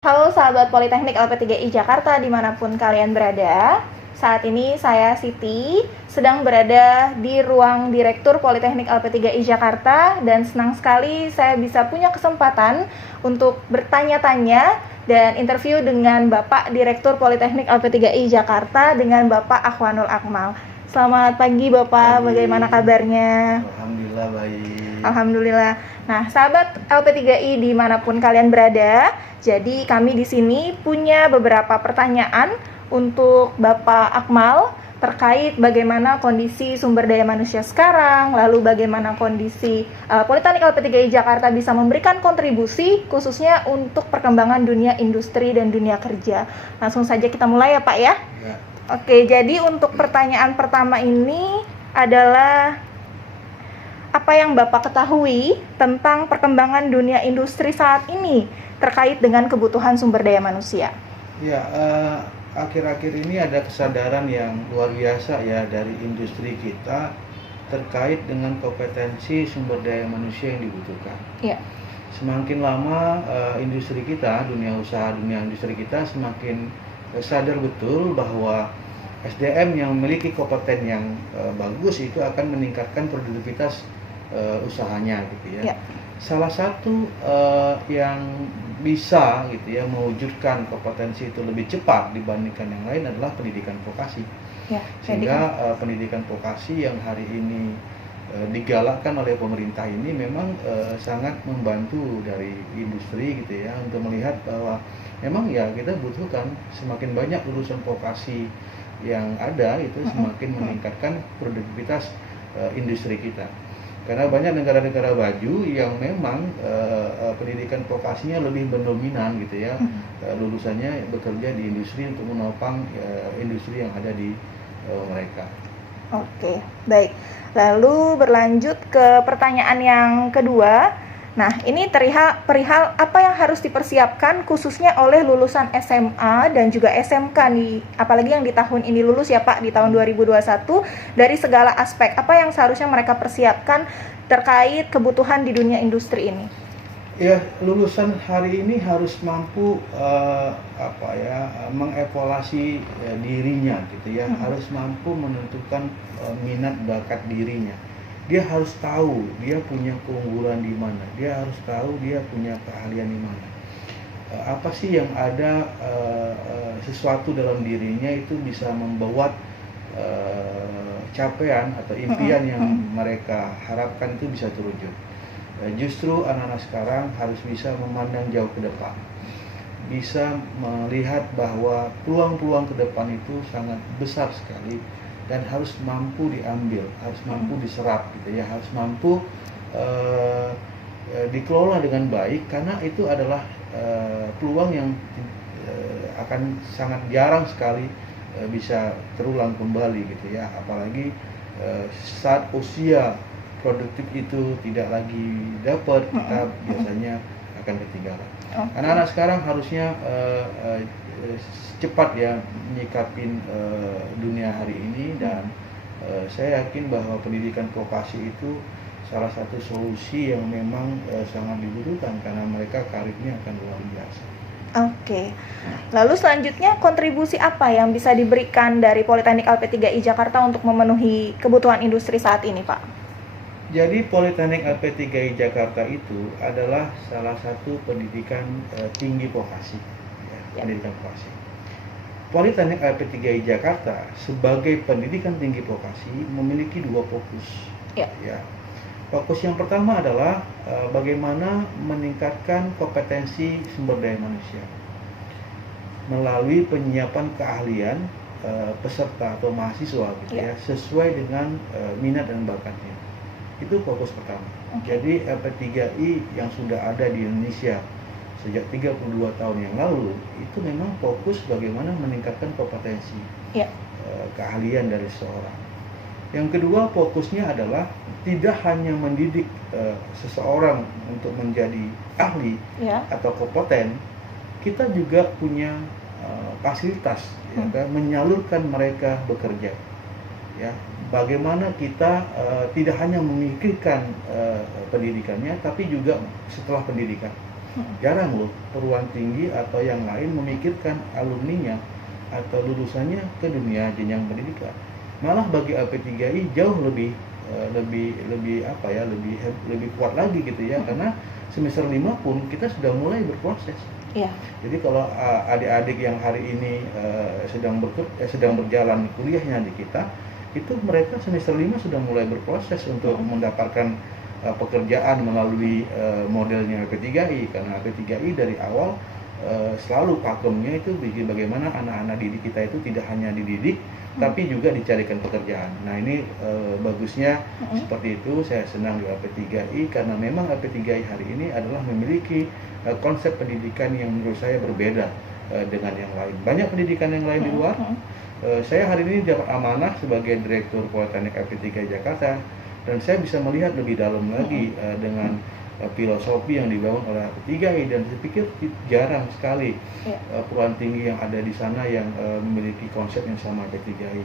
Halo sahabat Politeknik LP3I Jakarta dimanapun kalian berada. Saat ini saya Siti sedang berada di ruang Direktur Politeknik LP3I Jakarta dan senang sekali saya bisa punya kesempatan untuk bertanya-tanya dan interview dengan Bapak Direktur Politeknik LP3I Jakarta dengan Bapak Akhwanul Akmal. Selamat pagi Bapak, bagaimana kabarnya? Alhamdulillah baik. Alhamdulillah. Nah, sahabat LP3I dimanapun kalian berada, jadi kami di sini punya beberapa pertanyaan untuk Bapak Akmal terkait bagaimana kondisi sumber daya manusia sekarang, lalu bagaimana kondisi Politeknik LP3I Jakarta bisa memberikan kontribusi khususnya untuk perkembangan dunia industri dan dunia kerja. Langsung saja kita mulai ya Pak ya. Ya. Oke, jadi untuk pertanyaan pertama ini adalah apa yang Bapak ketahui tentang perkembangan dunia industri saat ini terkait dengan kebutuhan sumber daya manusia? Ya, akhir-akhir ini ada kesadaran yang luar biasa ya dari industri kita terkait dengan kompetensi sumber daya manusia yang dibutuhkan. Ya. Semakin lama industri kita, dunia usaha, dunia industri kita semakin sadar betul bahwa SDM yang memiliki kompeten yang bagus itu akan meningkatkan produktivitas usahanya gitu ya. Salah satu yang bisa gitu ya mewujudkan kompetensi itu lebih cepat dibandingkan yang lain adalah pendidikan vokasi. Sehingga pendidikan vokasi yang hari ini digalakkan oleh pemerintah ini memang sangat membantu dari industri gitu ya untuk melihat bahwa memang ya kita butuhkan semakin banyak lulusan vokasi yang ada itu semakin meningkatkan produktivitas industri kita. Karena banyak negara-negara maju yang memang pendidikan vokasinya lebih mendominan gitu ya, lulusannya bekerja di industri untuk menopang industri yang ada di mereka. Oke, baik. Lalu berlanjut ke pertanyaan yang kedua. Nah, ini perihal apa yang harus dipersiapkan khususnya oleh lulusan SMA dan juga SMK nih, apalagi yang di tahun ini lulus ya Pak, di tahun 2021, dari segala aspek, apa yang seharusnya mereka persiapkan terkait kebutuhan di dunia industri ini? Ya, lulusan hari ini harus mampu mengevaluasi dirinya gitu ya, harus mampu menentukan minat bakat dirinya. Dia harus tahu dia punya keunggulan di mana, dia harus tahu dia punya keahlian di mana. Apa sih yang ada sesuatu dalam dirinya itu bisa membuat capaian atau impian yang mereka harapkan itu bisa terwujud. Justru anak-anak sekarang harus bisa memandang jauh ke depan, bisa melihat bahwa peluang-peluang ke depan itu sangat besar sekali dan harus mampu diambil, harus mampu diserap gitu ya, harus mampu dikelola dengan baik karena itu adalah peluang yang akan sangat jarang sekali bisa terulang kembali gitu ya, apalagi saat usia produktif itu tidak lagi dapat, kita biasanya akan ketinggalan. Anak-anak sekarang harusnya cepat ya menyikapin dunia hari ini dan saya yakin bahwa pendidikan vokasi itu salah satu solusi yang memang sangat dibutuhkan karena mereka karirnya akan luar biasa. Oke. Lalu selanjutnya kontribusi apa yang bisa diberikan dari Politeknik LP3I Jakarta untuk memenuhi kebutuhan industri saat ini, Pak? Jadi Politeknik LP3I Jakarta itu adalah salah satu pendidikan tinggi vokasi, ya, pendidikan vokasi. Politeknik LP3I Jakarta sebagai pendidikan tinggi vokasi memiliki dua fokus. Ya. Fokus yang pertama adalah bagaimana meningkatkan kompetensi sumber daya manusia melalui penyiapan keahlian peserta atau mahasiswa gitu ya, sesuai dengan minat dan bakatnya. Itu fokus pertama. Jadi LP3I yang sudah ada di Indonesia sejak 32 tahun yang lalu itu memang fokus bagaimana meningkatkan kompetensi keahlian dari seseorang. Yang kedua fokusnya adalah tidak hanya mendidik seseorang untuk menjadi ahli atau kompeten, kita juga punya fasilitas ya, kan, menyalurkan mereka bekerja. Ya, bagaimana kita tidak hanya memikirkan pendidikannya, tapi juga setelah pendidikan. Jarang loh perguruan tinggi atau yang lain memikirkan alumninya atau lulusannya ke dunia jenjang pendidikan. Malah bagi LP3I jauh lebih lebih kuat lagi gitu ya, karena semester 5 pun kita sudah mulai berproses. Iya. Jadi kalau adik-adik yang hari ini sedang berjalan kuliahnya di kita, itu mereka semester 5 sudah mulai berproses untuk mendapatkan pekerjaan melalui modelnya LP3I, karena LP3I dari awal selalu pakemnya itu bagaimana anak-anak didik kita itu tidak hanya dididik tapi juga dicarikan pekerjaan. Nah ini bagusnya seperti itu. Saya senang di LP3I karena memang LP3I hari ini adalah memiliki konsep pendidikan yang menurut saya berbeda dengan yang lain. Banyak pendidikan yang lain di luar. Saya hari ini dapat amanah sebagai Direktur Politeknik LP3I Jakarta, dan saya bisa melihat lebih dalam lagi dengan filosofi yang dibangun oleh LP3I, dan saya pikir jarang sekali perguruan tinggi yang ada di sana yang memiliki konsep yang sama LP3I.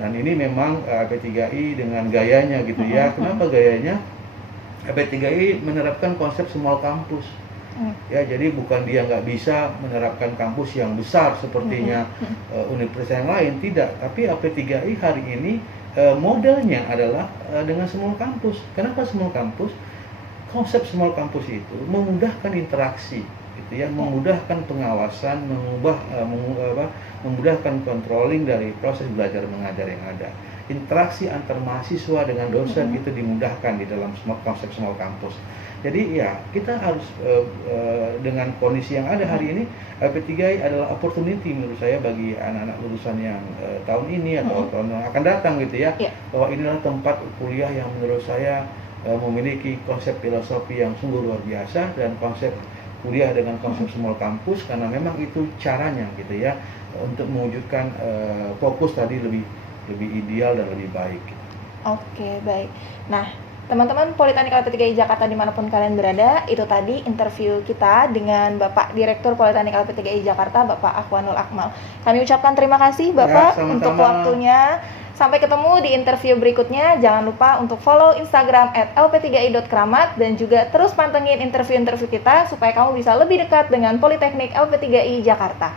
Dan ini memang LP3I dengan gayanya gitu ya. Kenapa gayanya? LP3I menerapkan konsep small kampus. Ya, jadi bukan dia nggak bisa menerapkan kampus yang besar sepertinya universitas yang lain, tidak. Tapi LP3I hari ini modelnya adalah dengan small kampus. Kenapa small kampus? Konsep small kampus itu memudahkan interaksi, gitu ya, memudahkan pengawasan, memudahkan controlling dari proses belajar mengajar yang ada. Interaksi antar mahasiswa dengan dosen itu dimudahkan di dalam konsep small kampus. Jadi ya kita harus dengan kondisi yang ada hari ini, LP3I adalah opportunity menurut saya bagi anak-anak lulusan yang tahun ini atau tahun yang akan datang gitu ya, bahwa inilah tempat kuliah yang menurut saya memiliki konsep filosofi yang sungguh luar biasa, dan konsep kuliah dengan konsep small kampus, karena memang itu caranya gitu ya untuk mewujudkan fokus tadi lebih ideal dan lebih baik. Oke, baik. Nah, teman-teman Politeknik LP3I Jakarta dimanapun kalian berada, itu tadi interview kita dengan Bapak Direktur Politeknik LP3I Jakarta, Bapak Akhwanul Akmal. Kami ucapkan terima kasih Bapak untuk waktunya. Sampai ketemu di interview berikutnya. Jangan lupa untuk follow Instagram @lp3i.kramat dan juga terus pantengin interview-interview kita supaya kamu bisa lebih dekat dengan Politeknik LP3I Jakarta.